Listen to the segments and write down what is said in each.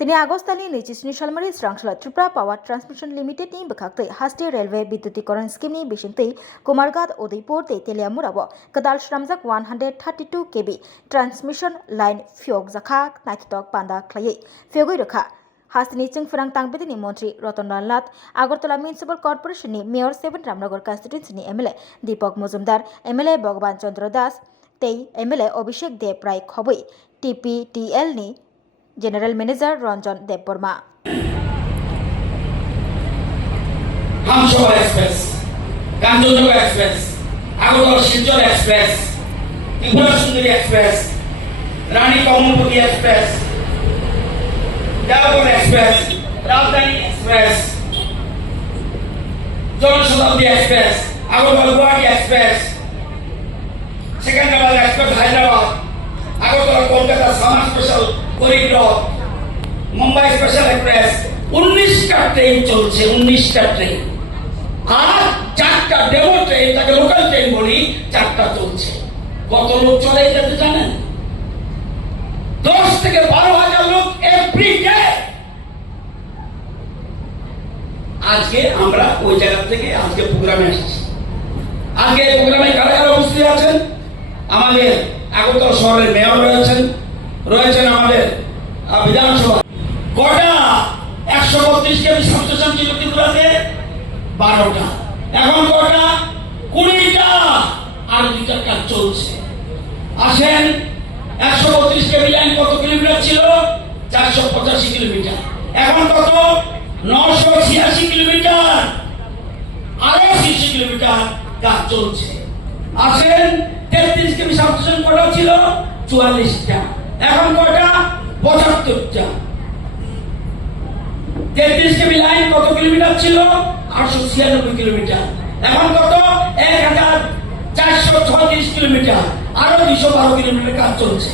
Tini Agostani Legisni Shalmari Srangshala Tripura Power Transmission Limited ni Bakakte Haste Railway Bidyutikaran Scheme ni Bishinti Kumargat Udaipur te Teliamurabo Kadal Shramjak 132 kV Transmission Line Fyog Zakha Naikitok Panda Klaye Fyogoi Rakha Hastini Chingfrang Tangbedini Montri Ratan Lal Nath Agartala Municipal Corporation ni Mayor 7 Ramnagar Constituency ni MLA Deepak Muzumdar MLA Bhagwan Chandra Das Tei MLA Abhishek Dev Rai Khoboi TPTL ni General Manager Ranjan Deborma. Hamshore Express, Kanjunjunga Express, Agartala Silchar Express, Tripura Sundari Express, Rani Komolpati Express, Jaipur Express, Rajdhani Express, Jan Shatabdi Express, Agartala Guwahati Express, Secunderabad Express Hyderabad, Agartala Kolkata Sama Special Corridor, Mumbai Special Express, 19টা train চলছে 19টা train আর 4টা demo train তাকে local train বলি 4টা চলছে কত লোক চলে যেতে জানেন 10 থেকে 12,000 লোক এভরি ডে আজকে আমরা ওই জায়গা থেকে আজকে প্রোগ্রামে এসেছি আজকে এই প্রোগ্রামে কারা কারা উপস্থিত আছেন আমাদের আগরতলা শহরের মেয়র রয়েছেন আমাদের বিধানসভা কটা 132 কেবি সাবস্টেশন ছিল ত্রিপুরাতে 12টা এখন কটা 20টা আর দুটার কাজ চলছে আসেন 132 কেবি লাইন কত কিলোমিটার ছিল 485 কিলোমিটার এখন কত 986 কিলোমিটার আরো 60 কিলোমিটার কাজ চলছে আসেন 33 কেবি সাবস্টেশন কটা ছিল 44টা এখন কটা 75টা 33 কেবি লাইন কত কিলোমিটার ছিল 896 কিলোমিটার এখন কত 1436 কিলোমিটার আরো 212 কিলোমিটার কাজ চলছে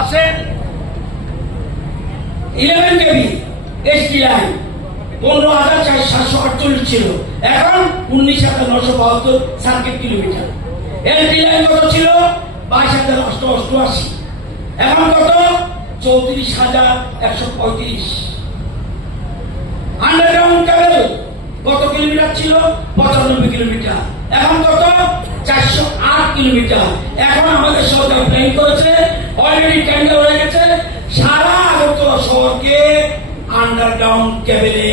আসেন 11 কেবি এসটি লাইন 15,748 ছিল এখন 19,972 সার্কিট কিলোমিটার এলটি লাইন কত ছিল 22,888 এখন কত 34,135 আন্ডারগ্রাউন্ড কেবল কত কিলোমিটার ছিল 95 কিলোমিটার এখন কত 408 কিলোমিটার এখন আমাদের সরকার প্ল্যান করেছে অলরেডি টেন্ডার হয়ে গেছে সারা আগরতলা শহরকে আন্ডারগ্রাউন্ড কেবলে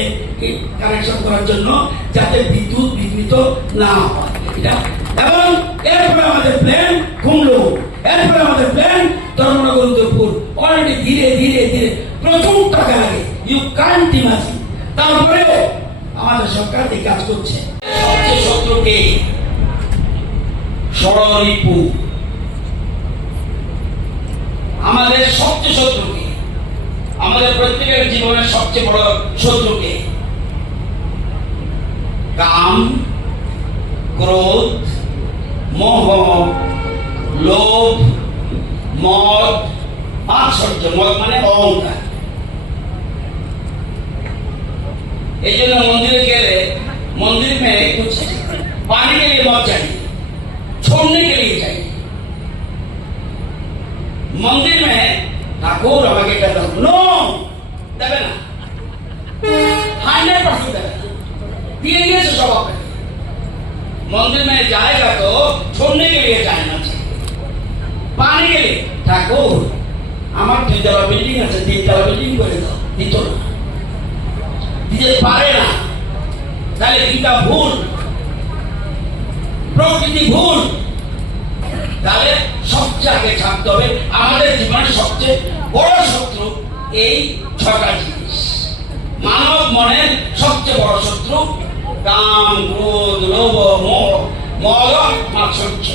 কানেকশন করার জন্য যাতে বিদ্যুৎ বিঘ্নিত না হয় এটা এবং এরপরে আমাদের প্ল্যান কুমলো এরপরে আমাদের প্ল্যান ধর্মনগর উদয়পুর অলরেডি ধীরে ধীরে ধীরে প্রচুর টাকা লাগে ইউ কান্ট ইমাজিন তারপরেও আমাদের সরকার এই কাজ করছে সবচেয়ে শত্রুকে ষড়রিপু আমাদের সবচেয়ে শত্রুকে আমাদের প্রত্যেকের জীবনের সবচেয়ে বড় শত্রুকে কাম ক্রোধ মোহ লোভ মদ মাৎসর্য মদ মানে অহংকার এই জন্য मंदिर गए मंदिर में कुछ पाने के लिए मत चाहिए छोड़ने के लिए चाहिए मंदिर में ठाकुर আমাকে এটা দাও নো দেবে না 100% দেবে দিয়ে দিয়েছে সব আপনাকে मंदिर में जाएगा तो छोड़ने के लिए जाना चाहिए पाने के लिए ठाकुर আমার 2 বিল্ডিং আছে 3 বিল্ডিং করে দাও দিত না দিতে পারে না তাহলে গীতা ভুল প্রকৃতি ভুল তাহলে সবচেয়ে আগে ছাড়তে হবে আমাদের জীবনের সবচেয়ে বড় শত্রু এই 6টা জিনিস মানব মনের সবচেয়ে বড় শত্রু কাম ক্রোধ লোভ মোহ মদ মাৎসর্য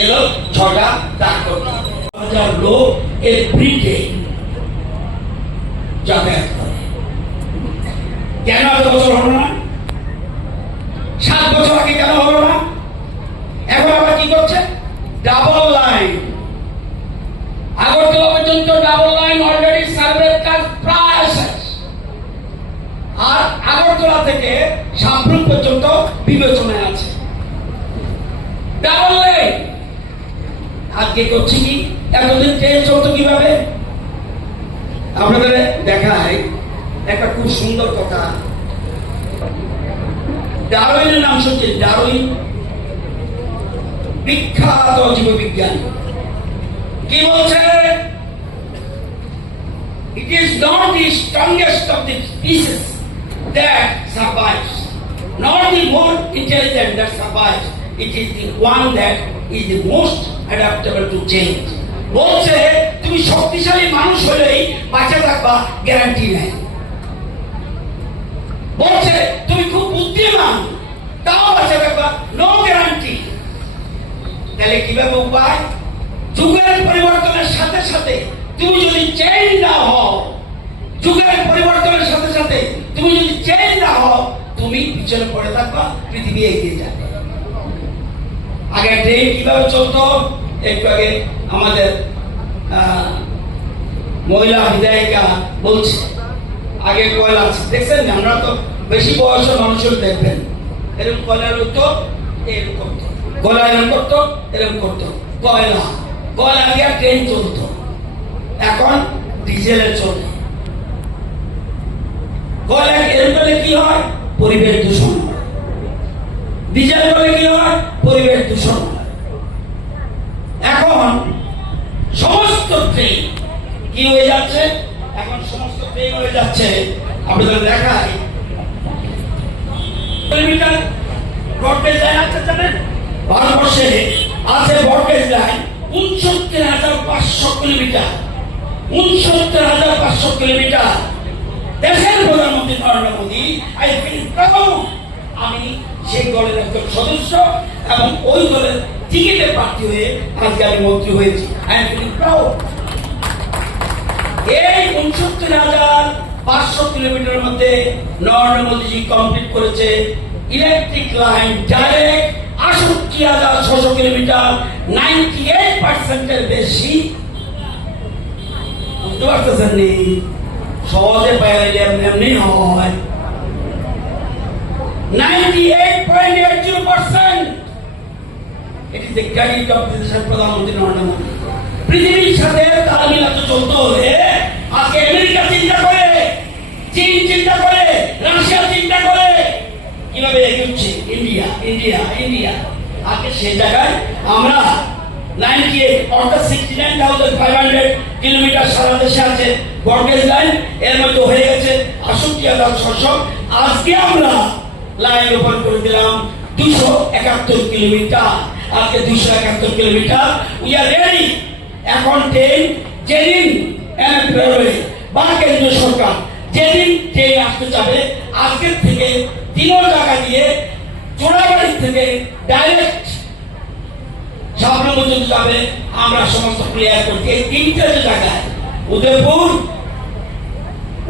এলো 6টা ত্যাগ করতে হবে হাজার লোক এভরিডে যাতায়াত করে কেন এত বছর হলো না 7 বছর আগে কেন হলো না এখন আবার কি করছে ডাবল লাইন আগরতলা পর্যন্ত ডাবল লাইন অলরেডি সার্ভের কাজ প্রায় শেষ আর আগরতলা থেকে সাবরুম পর্যন্ত বিবেচনায় আছে ডাবল লাইন আজকে করছি কি এতদিন ট্রেন চলতো কিভাবে আপনাদের দেখায় একটা খুব সুন্দর কথা। ডারউইনের নাম শুনছেন? ডারউইন বিখ্যাত জীববিজ্ঞানী কি বলছে? It is not the strongest of the species that survives, not the more intelligent that survives. It is the one that is the most adaptable to change. বলছে তুমি শক্তিশালী মানুষ হলেই বাঁচা থাকবা, গ্যারান্টি নেই। বলছে তুমি খুব বুদ্ধিমান, তাও বাঁচা থাকবা, নো গ্যারান্টি। তাহলে কিভাবে উপায়? যুগের পরিবর্তনের সাথে সাথে তুমি যদি চেঞ্জ না হও, যুগের পরিবর্তনের সাথে সাথে তুমি যদি চেঞ্জ না হও, তুমি পিছনে পড়ে থাকবা, পৃথিবী এগিয়ে যাবে। আগে ট্রেন কিভাবে চলতো? একটু আগে আমাদের মহিলা বিধায়িকা বলছে, আগে কয়লা আছে দেখছেন? আমরা তো বেশি বয়সের মানুষের দেখবেন এরকম কয়লার উঠতো, এরকম করতো, কয়লা এরকম করতো, এরকম করতো, কয়লা কয়লা দিয়ে ট্রেন চলতো। এখন ডিজেলের চলে। কয়লা এরকম করলে কি হয়? পরিবেশ দূষণ হয়। ডিজেল করলে কি হয়? পরিবেশ দূষণ হয়। এখন সমস্ত ট্রেন কি হয়ে যাচ্ছে? এখন সমস্ত ট্রেন হয়ে যাচ্ছে, আপনাদের দেখায় কিলোমিটার ব্রডগেজ লাইন আছে জানেন? ভারতবর্ষে আছে ব্রডগেজ লাইন ৬৯,৫০০ কিলোমিটার। ৬৯,৫০০ কিলোমিটার। দেশের প্রধানমন্ত্রী Narendra Modi, I feel proud, আমি সেই দলের একজন সদস্য এবং ওই দলের টিকিটে প্রার্থী হয়ে আজকে আমি মন্ত্রী হয়েছি। I am feeling proud. এই ৬৯,৫০০ কিলোমিটারের মধ্যে নরেন্দ্র মোদীজি কমপ্লিট করেছে ইলেকট্রিক লাইন ডাইরেক্ট ৬৮,৬০০ কিলোমিটার, 98% এর বেশি। বুঝতে পারতেছেন নি? সহজে পাইলে এমনি হয়। 98.80%। It is the credit of দেশের প্রধানমন্ত্রী নরেন্দ্র মোদী। পৃথিবীর সাথে তাল মিলাতে চলতে হলে আজকে আমেরিকা চিন্তা করে, চীন চিন্তা করে, রাশিয়া চিন্তা করে কিভাবে এগোচ্ছে ইন্ডিয়া ইন্ডিয়া ইন্ডিয়া। আজকে সেই জায়গায় আমরা 98 অর্থাৎ 69,500 কিলোমিটার সারা দেশে আছে ব্রডগেজ লাইন, এর মধ্যে হয়ে গেছে ৬৮,৬০০। আজকে আমরা লাইন ওপেন করে দিলাম 271 কিলোমিটার। আজকে 271 কিলোমিটার উই আর রেডি। এখন ট্রেন যেদিন রেলওয়ে বা কেন্দ্রীয় সরকার যেদিন ট্রেন আসতে যাবে, আজকের থেকে 3 টাকা দিয়ে চোরাবাড়ি থেকে ডাইরেক্ট সাবরুম পর্যন্ত যাবে। আমরা সমস্ত ক্লিয়ার করছি এই 3টে জায়গায়,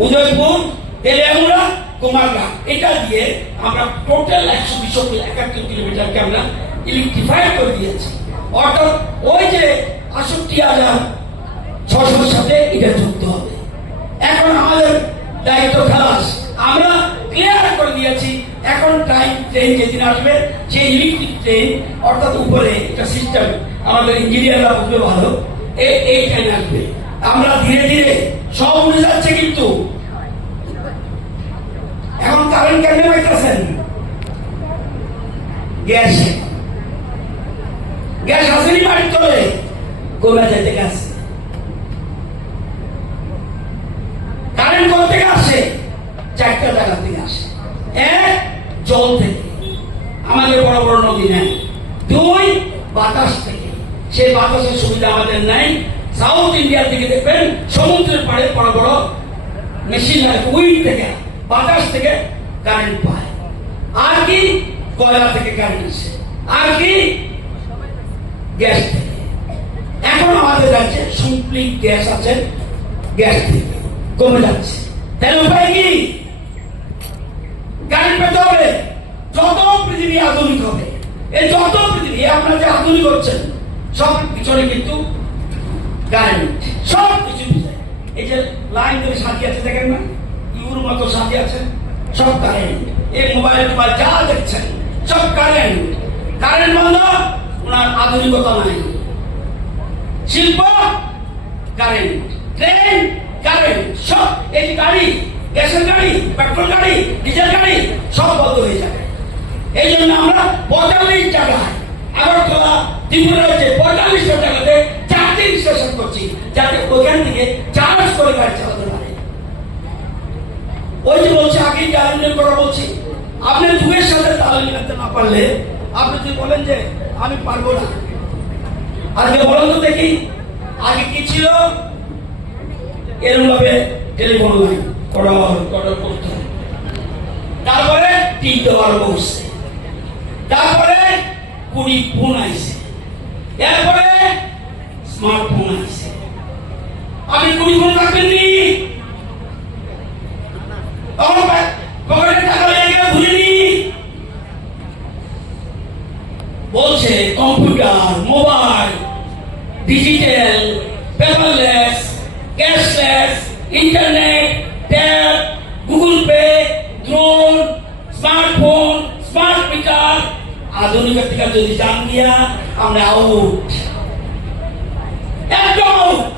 উদয়পুর, তেলিয়ামুড়া, কুমারঘাট, এটা দিয়ে আমরা টোটাল 171 কিলোমিটারকে আমরা ইলেকট্রিফাই করে দিয়েছি। অর্থাৎ ওই যে ৬৮,৬০০ সাথে এটা যুক্ত হবে। এখন আমাদের দায়িত্ব খালাস, আমরা ক্লিয়ার করে দিয়েছি। এখন টাইম ট্রেন যেদিন আসবে সেই ইলেকট্রিক ট্রেন, অর্থাৎ উপরে একটা সিস্টেম আমাদের ইঞ্জিনিয়াররা বুঝবে ভালো, এই ট্রেন আসবে। আমরা ধীরে ধীরে সব উঠে যাচ্ছে, কিন্তু এখন কারেন্ট কেন পাইতেছেন? গ্যাস আসেনি বাড়ির তলে, কমে যেতে গেছে। কারেন্ট কোথা থেকে আসে? 4টা জায়গা থেকে আসে। 1, জল থেকে, আমাদের বড় বড় নদী নেই। 2, বাতাস থেকে, সেই বাতাসের সুবিধা আমাদের নাই। সাউথ ইন্ডিয়া থেকে দেখবেন সমুদ্রের পাড়ে বড় বড় মেশিন আছে, উইন্ড থেকে, বাতাস থেকে কারেন্ট পায়। আর কি? কয়লা থেকে কারেন্ট আসে। আর কি? গ্যাস থেকে। এখন আমাদের রাজ্যে সিম্পলি গ্যাস আছে, গ্যাস থেকে কমে যাচ্ছে। তাহলে উপায় কি? কারেন্ট পেতে হবে। যত পৃথিবী আধুনিক হবে, এই যত পৃথিবী আপনারা যে আধুনিক হচ্ছেন, সব পিছনে কিন্তু কারেন্ট, সব কিছু। এই যে লাইন ধরে সাজিয়ে আছে দেখেন না, ইউর মতো সাজিয়ে আছে, সব কারেন্ট। এই মোবাইল যা দেখছেন সব কারেন্ট। কারেন্ট বন্ধ, ওনার আধুনিকতা নাই। শিল্প কারেন্ট, ট্রেন কারেন্ট সব, এই গাড়ি, গ্যাসের গাড়ি, পেট্রোল গাড়ি, ডিজেল গাড়ি সব বন্ধ হয়ে যাবে। এই জন্য আমরা 45 জায়গায় আগরতলা ত্রিপুরা যে 45টা জায়গাতে চার্জিং স্টেশন করছি, যাতে ওখান থেকে চার্জ করে গাড়ি চালাতে পারে। ওই যে বলছে আগেই তালিমের কথা বলছি, আপনি যুগের সাথে তাল মিলাতে না পারলে আপনি যদি বলেন যে আমি পারবো না, আজকে বলেন তো দেখি আগে কি ছিল? এরকম ভাবে টেলিফোন লাইন কড়র করতে, তারপরে 3 দেওয়ার বসছে, তারপরে 20 ফোন আইছে, এরপরে স্মার্টফোন আইছে। আপনি 20 ফোন রাখবেননি, পকেটে টাকা লেগে গেলে ভুলিনি। বলছে computer, mobile, digital, paperless, cashless, internet, tab, Google pay, drone, smartphone, smart meter, আধুনিকতা যদি জান দিয়া আমরা আউট, একদম আউট।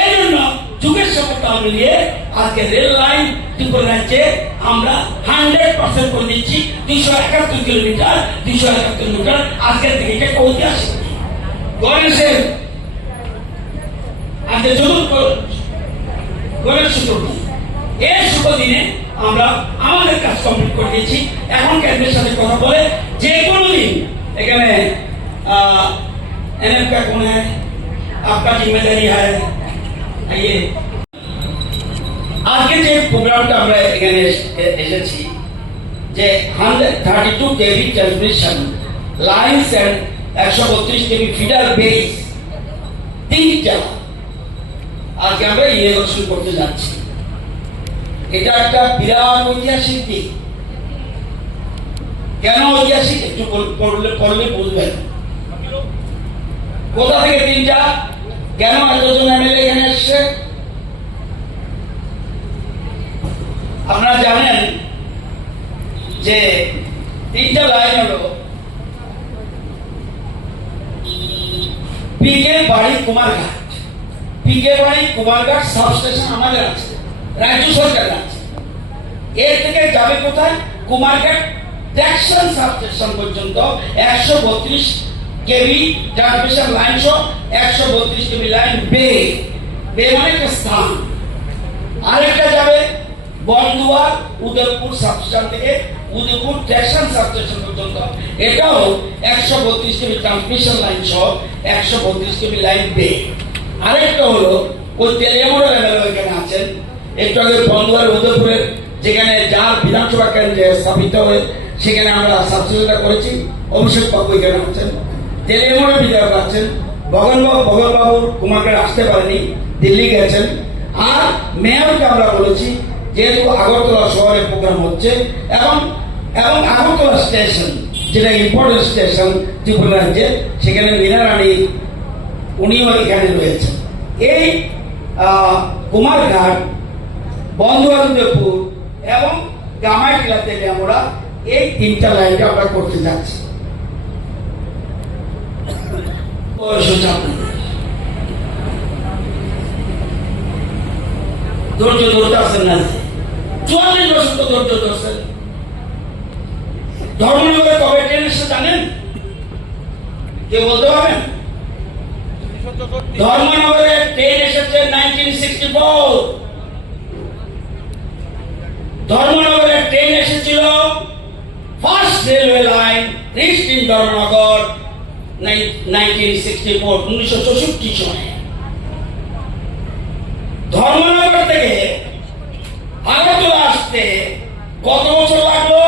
এই জন্য যুগের সঙ্গে তাল মিলিয়ে আজকে রেল লাইন ত্রিপুরা রাজ্যে আমরা 100% করে দিচ্ছি। 271 কিলোমিটার, 271 মিটার আজকের থেকে এটা ঐতিহাসিক। গণেশের আজকে গণেশ শুক্র, এই শুভ দিনে আমরা আমাদের কাজ কমপ্লিট করে দিয়েছি। এখন কেন্দ্রের সাথে কথা বলে যে কোনো দিন এখানে एनएफ का कौन है, आपका जिम्मेदारी है। आइए আজকে যে প্রোগ্রামটা আমরা এখানে এসেছি যে 132 KV transmission lines and 132 KV feeder base, 3টা আজকে আমরা ইনস্টল করতে যাচ্ছি। এটা একটা বিরাট ঐতিহাসিক দিক। কেন ঐতিহাসিক একটু পড়লে বুঝবেন। কোথা থেকে 3টা, কেন এতজন এমএলএ এখানে এসছে? আপনারা জানেন যে 3টা লাইন হলো পিকে বাড়ি কুমারঘাট, পিকে বাড়ি কুমারঘাট সাবস্টেশন আমাদের আছে, রাজ্য সরকার আছে। এর থেকে যাবে কোথায়? কুমারঘাট ট্যাক্সন সাবস্টেশন পর্যন্ত 132 কেভি ট্রান্সমিশন লাইন সহ 132 কেভি লাইন বে মানে একটা স্থান। আরেকটা যাবে বনদুয়ার উদয়পুর সাবস্টেশন থেকে উদয়পুর ট্যাক্সন সাবস্টেশন পর্যন্ত, এটাও 132 কেভি ট্রান্সমিশন লাইন সহ 132 কেভি লাইন বে। আরেকটা হলো ওই তেলিয়ামুড়া লেভেল এখানে আছেন, একটু আগে বনদুয়ার উদয়পুরের যেখানে যার বিধানসভা কেন্দ্রে স্থাপিত হয়ে সেখানে আমরা সাবস্টেশনটা করেছি। অভিষেক বাবু এখানে আছেন, তেলিয়ামুড়া বিধায়ক আছেন, ভগলবাবু কুমারঘাট আসতে পারেনি, দিল্লি গেছেন। আর মেয়রকে আমরা বলেছি যেহেতু আগরতলা শহরে প্রোগ্রাম হচ্ছে এবং আগরতলা স্টেশন যেটা ইম্পর্টেন্ট স্টেশন ত্রিপুরা রাজ্যে, সেখানে মীনা রানী উনিও এখানে রয়েছেন। এই কুমারঘাট, বন্দুয়ারপুর এবং গামাইটিলা থেকে আমরা এই 3টা লাইনটা আমরা করতে যাচ্ছি। ধৈর্য ধরতে আসেন না, 44 বছর তো ধৈর্য ধরছেন। ধর্মনগরে কবে ট্রেন এসে জানেন? কেউ বলতে পারবেন? ধর্মনগরে ট্রেন এসেছে 1964। ধর্মনগরে ট্রেন এসেছিল, first railway line reached in Dharmanagar 1964 সনে। ধর্মনগর থেকে আগরতলা আসতে কত বছর লাগলো?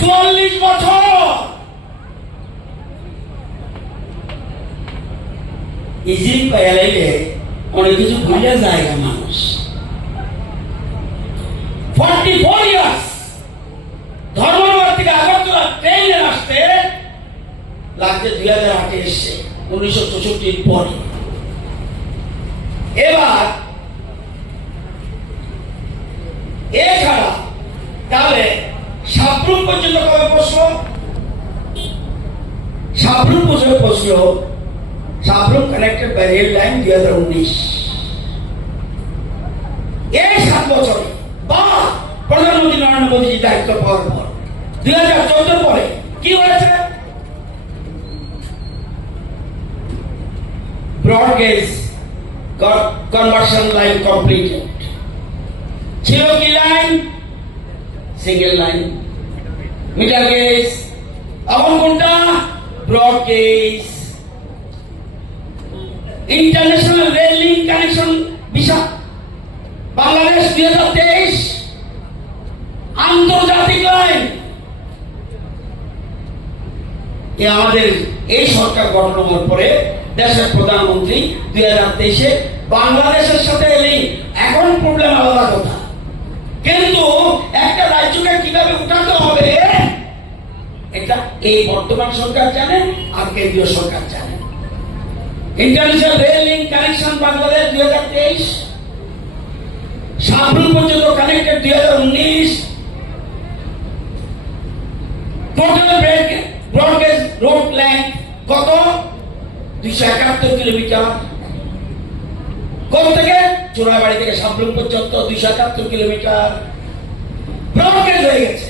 44 বছর। ইজি পাইলে অনেক কিছু ভাজা জায়গা মানুষ। 44 ইয়ার্স ধর্মনগর থেকে আগরতলা ট্রেনে আসতে লাগছে 2008 এসছে, 1964 পরে। এবার এছাড়া তাহলে সাবরুম পর্যন্ত কবে পৌঁছলো? সাবরুম পর্যন্ত পৌঁছলো, Sabroom connected by rail line 2019। Modiji দায়িত্ব পাওয়ার পর 2014 পরে কি হয়েছে? Broad gauge conversion line completed. ছিল কি লাইন? Single line metre gauge. এখন কোনটা? Broad gauge. International rail link connection visa Bangladesh 2023 আন্তর্জাতিক লাইন। আমাদের এই সরকার গঠন হওয়ার পরে দেশের প্রধানমন্ত্রী 2023-এ বাংলাদেশের সাথে লিঙ্ক। এখন প্রবলেম আলাদা কথা, কিন্তু একটা রাজ্যকে কিভাবে উঠাতে হবে এটা এই বর্তমান সরকার জানে আর কেন্দ্রীয় সরকার জানে। International rail link connection Bangladesh 2023, Sabroom পর্যন্ত connected 2019। Total broad gauge road length কত? 271 কিলোমিটার। কোন থেকে? চোরাবাড়ি থেকে সাবরুম পর্যন্ত 271 কিলোমিটার ব্রডগেজ হয়ে গেছে।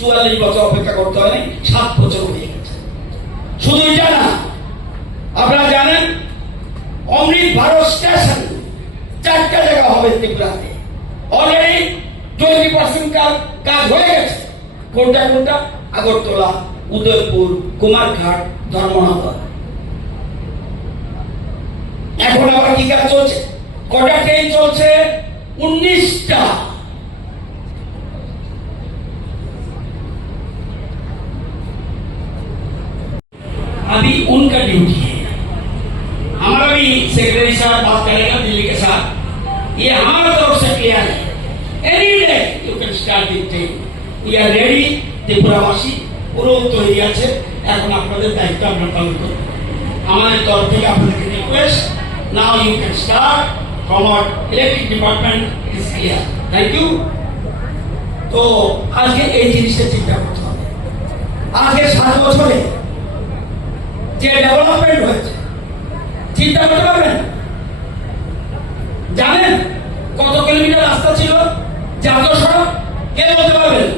44 বছর অপেক্ষা করতে হয়নি, 7 বছর হয়ে গেছে। শুধু এটা না, আপনারা জানেন অমৃত ভারত স্টেশন 4টা জায়গা হবে ত্রিপুরাতে। অলরেডি 20% কাজ হয়ে গেছে। কোনটা কোনটা? আগরতলা, উদয়পুর, কুমারঘাট, ধর্মনগর। এখন আবার কি কাজ চলছে? কটা ট্রেন চলছে? 19টা। अभी उनका ड्यूटी है। हमारा भी सेक्रेटरी साहब बात करेगा दिल्ली के साथ। ये हमारा तरफ से क्लियर है। Any day you can start this train. We are ready. ত্রিপুরাবাসী পুরো তৈরি আছে। এখন আপনাদের দায়িত্ব আমরা পালন করব। আমাদের তরফ থেকে আপনাদের request, now you can start from our electric department is clear. Thank you. তো আজকে এই জিনিসটা চিন্তা করতে হবে। আজকে 7 বছরে যে ডেভেলপমেন্ট হয়েছে চিন্তা করতে পারবেন? জানেন কত কিলোমিটার রাস্তা ছিল জাতীয় সড়ক? কে বলতে পারবেন?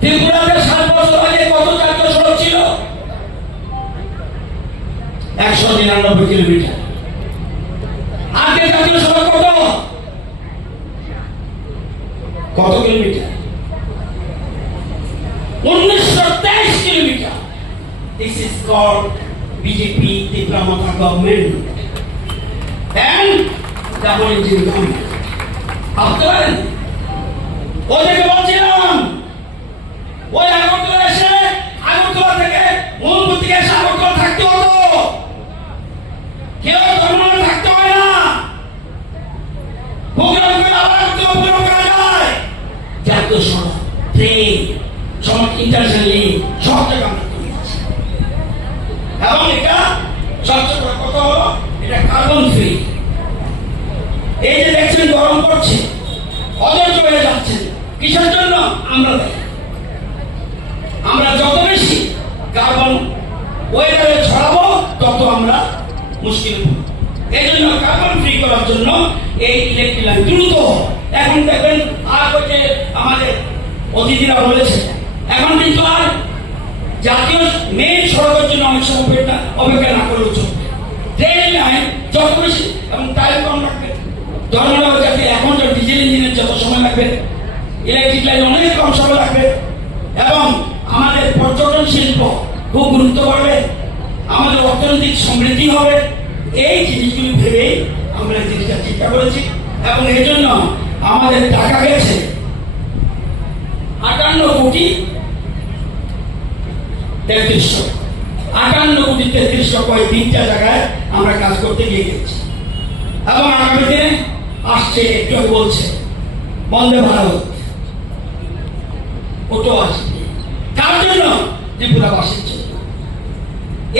ত্রিপুরাতে 7 বছর আগে কত জাতীয় সড়ক ছিল? 199 কিলোমিটার। আজকে জাতীয় সড়ক কত কত kilometre? 1923 kilometre. This is called BJP Tripura government and double engine government. After ওদেরকে বলছিলাম ওই আগরতলা এসে আগরতলা থেকে মোহনপুর থেকে এসে আগরতলা থাকতে হতো। কেউ ধর্মে থাকতে হয় না। প্রোগ্রাম করে আবার প্রোগ্রাম করা যায়। জাতীয় সড়ক, ট্রেন, সব ইন্টারন্যাশনালি সব জায়গা এবং এটা সবচেয়ে বড় কথা হলো এটা কার্বন ফ্রি। এই যে দেখছেন গরম করছে, অধৈর্য হয়ে যাচ্ছে, কিসের জন্য? আমরা যত বেশি কার্বন ওয়েদারে ছড়াবো তত আমরা মুশকিল। এই জন্য কার্বন ফ্রি করার জন্য এই ইলেকট্রিক লাইন দ্রুত। এখন দেখবেন আর হচ্ছে আমাদের অতিথিরা বলেছে এখন কিন্তু আর জাতীয় মেইন সড়কের জন্য অনেক সময় অপেক্ষা না করলেও চলবে। ট্রেন লাইন যত বেশি এবং টাইম কম লাগবে। ধর্মনগর যাতে এখন যে ডিজেল ইঞ্জিনের যত সময় লাগবে, ইলেকট্রিক লাইন অনেক কম সময় লাগবে এবং আমাদের পর্যটন শিল্প খুব গুরুত্ব পাবে, আমাদের অর্থনৈতিক সমৃদ্ধি হবে। এই জিনিসগুলি ভেবেই আমরা এই জিনিসটা চিন্তা করেছি এবং এই জন্য আমাদের টাকা গেছে 58 কোটি 3300। 58 কোটি 3300 কয় 3টা জায়গায় আমরা কাজ করতে গিয়ে গেছি এবং আগামী দিনে আসছে। একটু বলছে বন্দে ভারত ওটো আসবে। তার জন্য ত্রিপুরাবাসীর জন্য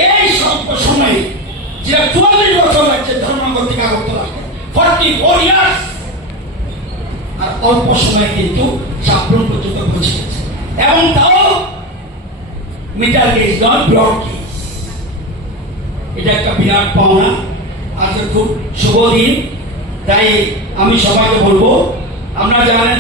এই সময় যেটা 44 বছর লাগছে ধর্মনগর থেকে আগরতলা 44 ইয়ার্স, আর অল্প সময় কিন্তু সাবরুম পর্যন্ত পৌঁছে গেছে এবং তাও মিটার গেজ নয়, ব্রড গেজ। এটা একটা বিরাট পাওনা। আজকে খুব শুভ দিন, তাই আমি সবাইকে বলবো, আপনারা জানেন